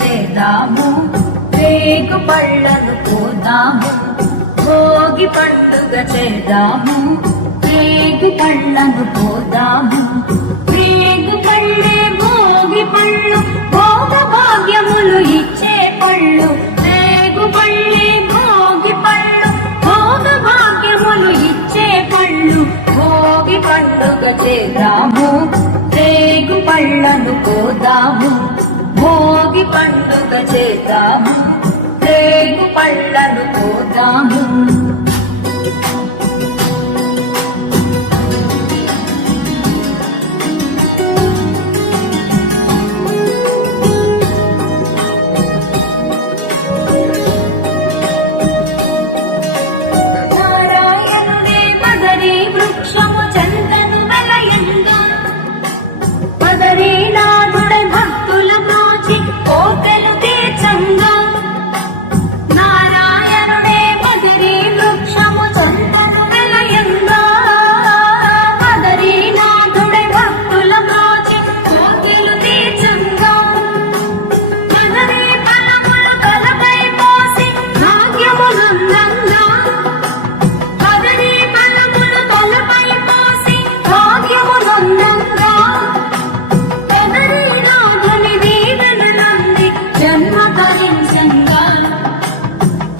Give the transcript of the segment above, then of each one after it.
చేద్దాము, రేగు పళ్ళను పోదాము. భోగి పండుగ చేద్దాము, రేగు పళ్ళను పోదాము. రేగు పళ్ళే భోగి పళ్ళు, భోగ భాగ్యములు ఇచ్చే పళ్ళు. రేగు పళ్ళే భోగి పళ్ళు, భోగ భాగ్యములు ఇచ్చే పళ్ళు. భోగి పండుగ చేద్దాము, రేగు పళ్ళను పోదాము. భోగి పండుగ చేద్దాము, రేగు పళ్ళను పోదాము. నారాయణునే మదరి వృక్షము చందను వెలయందు, మదరి నాథుడై భక్తుల బ్రోచి కోటలు తీర్చంగా. నారాయణుడే మదరి వృక్షము చందను వెలయంగా, మదరి నాథుడై భక్తుల బ్రోచి కోటలు తీర్చంగా. మదరి ఫలములు తలపై పోసి భాగ్యమునందంగా, మదరి ఫలములు తలపై పోసి భాగ్యమునందంగా. మదరి నాథుని దీవెనలంది జన్మ ధరించంగా,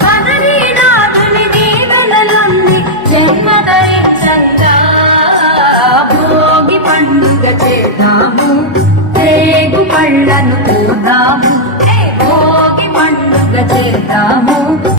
మదరి నాథుని దీవెనలంది జన్మ ధరించంగా. భోగి పండుగ చేద్దాము, రేగు పళ్ళను పోదాము. భోగి పండుగ చేద్దాము.